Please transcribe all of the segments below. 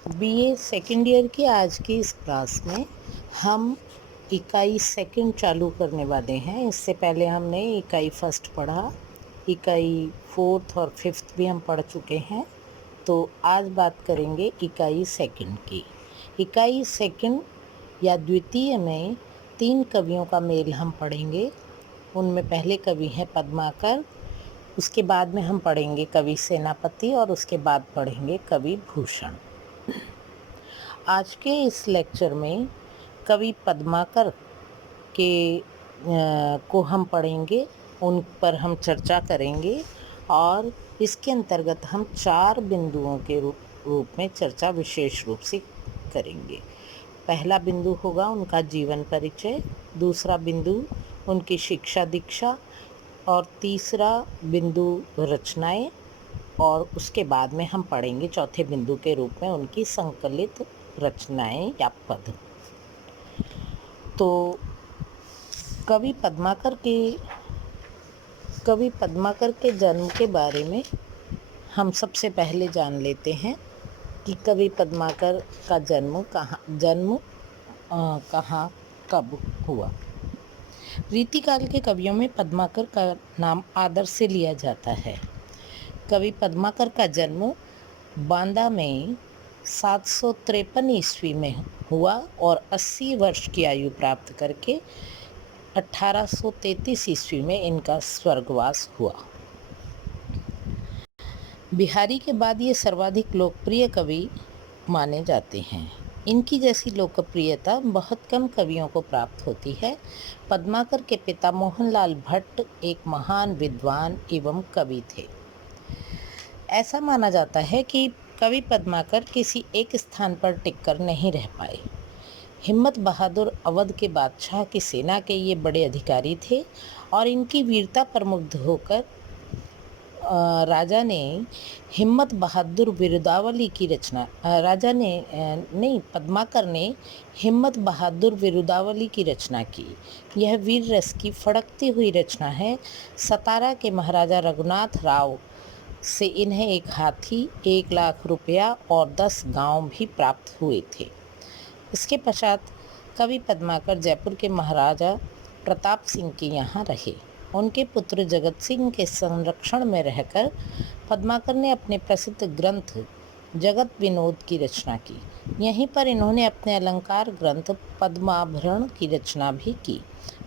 BA second year की आज की इस क्लास में हम इकाई सेकंड चालू करने वाले हैं। इससे पहले हमने इकाई फर्स्ट पढ़ा, इकाई फोर्थ और फिफ्थ भी हम पढ़ चुके हैं। तो आज बात करेंगे इकाई सेकंड की। इकाई सेकंड या द्वितीय में 3 कवियों का मेल हम पढ़ेंगे। उनमें पहले कवि हैं पद्माकर, उसके बाद में हम पढ़ेंगे कवि सेनापति और उसके बाद पढ़ेंगे कवि भूषण। आज के इस लेक्चर में कवि पद्माकर के को हम पढ़ेंगे, उन पर हम चर्चा करेंगे और इसके अंतर्गत हम 4 बिंदुओं के रूप में चर्चा विशेष रूप से करेंगे। पहला बिंदु होगा उनका जीवन परिचय, दूसरा बिंदु उनकी शिक्षा दीक्षा और तीसरा बिंदु रचनाएं, और उसके बाद में हम पढ़ेंगे चौथे बिंदु के रूप में उनकी संकलित रचनाएं या पद। तो कवि पद्माकर के जन्म के बारे में हम सबसे पहले जान लेते हैं कि कवि पद्माकर का जन्म कहाँ कब हुआ। रीतिकाल के कवियों में पद्माकर का नाम आदर से लिया जाता है। कवि पद्माकर का जन्म बांदा में 753 ईस्वी में हुआ और 80 वर्ष की आयु प्राप्त करके 1833 ईस्वी में इनका स्वर्गवास हुआ। बिहारी के बाद ये सर्वाधिक लोकप्रिय कवि माने जाते हैं। इनकी जैसी लोकप्रियता बहुत कम कवियों को प्राप्त होती है। पद्माकर के पिता मोहनलाल भट्ट एक महान विद्वान एवं कवि थे। ऐसा माना जाता है कि कवि पद्माकर किसी एक स्थान पर टिककर नहीं रह पाए। हिम्मत बहादुर अवध के बादशाह की सेना के ये बड़े अधिकारी थे और इनकी वीरता पर मुग्ध होकर पद्माकर ने हिम्मत बहादुर विरुदावली की रचना की। यह वीर रस की फड़कती हुई रचना है। सतारा के महाराजा रघुनाथ राव से इन्हें एक हाथी, 1 लाख रुपया और 10 गांव भी प्राप्त हुए थे। इसके पश्चात कवि पद्माकर जयपुर के महाराजा प्रताप सिंह के यहाँ रहे। उनके पुत्र जगत सिंह के संरक्षण में रहकर पद्माकर ने अपने प्रसिद्ध ग्रंथ जगत विनोद की रचना की। यहीं पर इन्होंने अपने अलंकार ग्रंथ पद्माभरण की रचना भी की।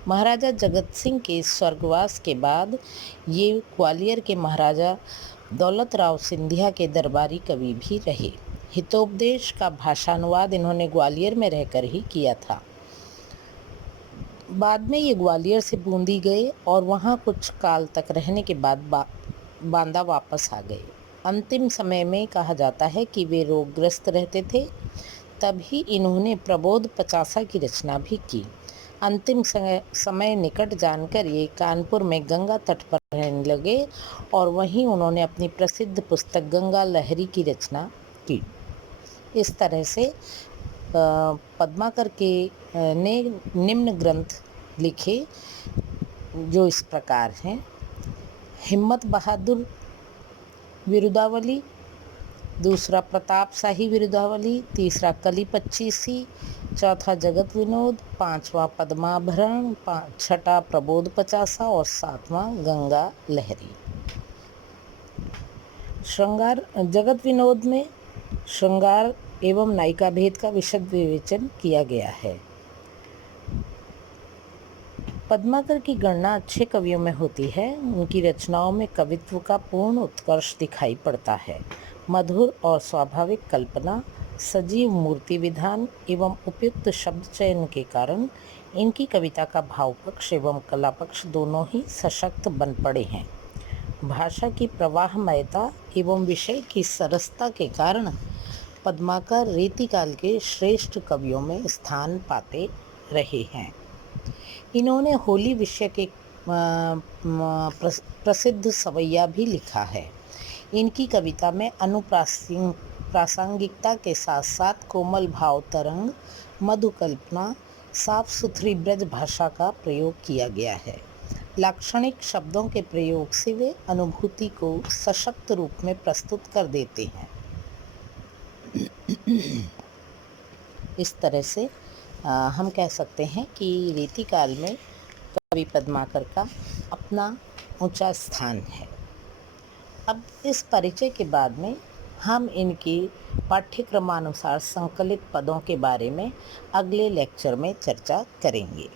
महाराजा जगत सिंह के स्वर्गवास के बाद ये ग्वालियर के महाराजा दौलत राव सिंधिया के दरबारी कवि भी रहे। हितोपदेश का भाषानुवाद इन्होंने ग्वालियर में रहकर ही किया था। बाद में ये ग्वालियर से बूंदी गए और वहाँ कुछ काल तक रहने के बाद बांदा वापस आ गए। अंतिम समय में कहा जाता है कि वे रोगग्रस्त रहते थे, तभी इन्होंने प्रबोध पचासा की रचना भी की। अंतिम समय निकट जानकर ये कानपुर में गंगा तट पर रहने लगे और वहीं उन्होंने अपनी प्रसिद्ध पुस्तक गंगा लहरी की रचना की। इस तरह से पद्माकर के ने निम्न ग्रंथ लिखे जो इस प्रकार हैं: हिम्मत बहादुर विरुदावली, दूसरा प्रताप शाही विरुदावली, तीसरा कली 25सी, चौथा जगत विनोद, पांचवा पद्माभरण, छठा प्रबोध पचासा और सातवां गंगा लहरी। श्रृंगार जगत विनोद में श्रृंगार एवं नायिका भेद का विशद विवेचन किया गया है। पद्माकर की गणना अच्छे कवियों में होती है। उनकी रचनाओं में कवित्व का पूर्ण उत्कर्ष दिखाई पड़ता है। मधुर और स्वाभाविक कल्पना, सजीव मूर्ति विधान एवं उपयुक्त शब्द चयन के कारण इनकी कविता का भाव पक्ष एवं कला पक्ष दोनों ही सशक्त बन पड़े हैं। भाषा की प्रवाहमयता एवं विषय की सरसता के कारण पद्माकर रीतिकाल के श्रेष्ठ कवियों में स्थान पाते रहे हैं। इन्होंने होली विषय के प्रसिद्ध सवैया भी लिखा है। इनकी कविता में अनुप्रासंगिकता के साथ साथ कोमल भाव तरंग, मधु कल्पना, साफ सुथरी ब्रज भाषा का प्रयोग किया गया है। लाक्षणिक शब्दों के प्रयोग से वे अनुभूति को सशक्त रूप में प्रस्तुत कर देते हैं। इस तरह से हम कह सकते हैं कि रीतिकाल में कवि पद्माकर का अपना ऊंचा स्थान है। अब इस परिचय के बाद में हम इनकी पाठ्यक्रमानुसार संकलित पदों के बारे में अगले लेक्चर में चर्चा करेंगे।